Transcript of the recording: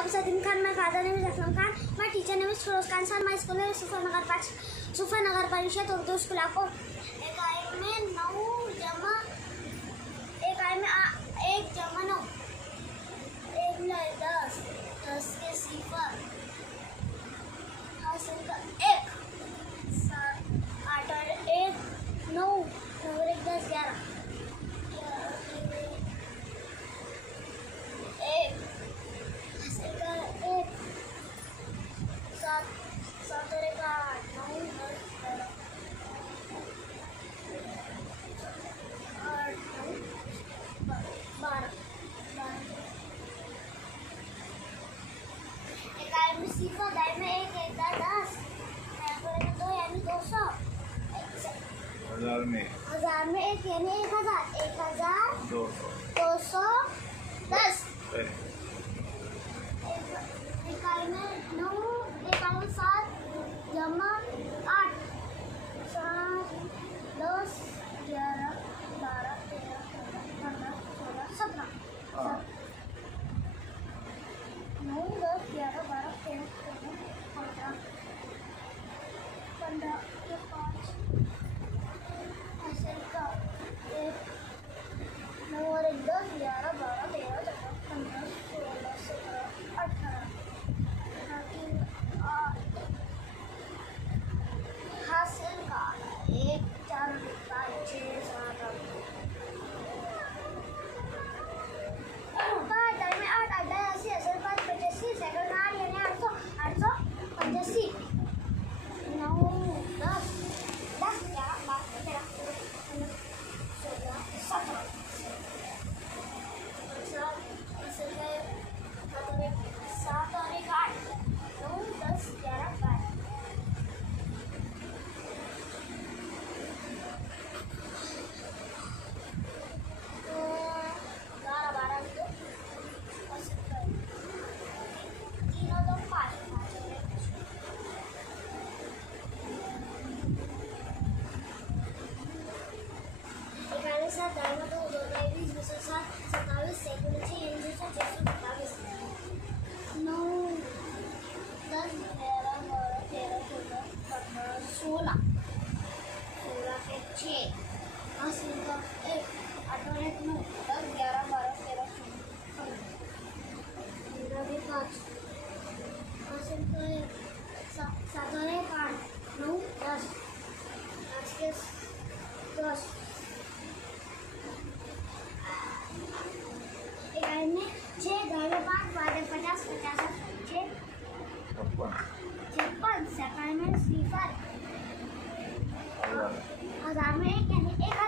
Welcome सदीम Khan, my father name is Aslam Khan, my teacher name is Firoz Khan sir, my school name is सुफरनगर परिषद Urdu school. आपको एक आय में 9 जमा 1 जमा 9 1 में 10 10 के सिफर हासिल का 1 8 और 1 9 9 और 1 10 11 1 हासिल का 1 7 7 और 1 8 9 10 11 12 में सिफर दाई में 1 1 10 2 यानी 200 हजार में 1 यानी 1000 210 इकाई में 9 इकाई में 7 जमा 8 7 10 11 12 13 14 15 16 17 9 10 11 12 13 14 15 5 हासिल का 1 9 और 1 10 11 12 13 14 15 16 17 18 हासिल का 1 4 5 6 7 8 में 8 8 80 80 5 85 सेकंड 8 यानी 885 9 10 10 11 12 13 16 17 7 और 1 8 9 10 11 12 सात दाइमा तो 20 20 27 सेकंड 6 9 10 11 12 13 14 15 16 के 6 हासिल का 1 8 और 1 9 10 11 12 13 15 के 5 हासिल का 1 7 और 1 8 9 10 5 के 10 इकाई में 6 घाई में 5 12 50 50 6 56 सेकंड में सिफर हजार में 1 यानी 1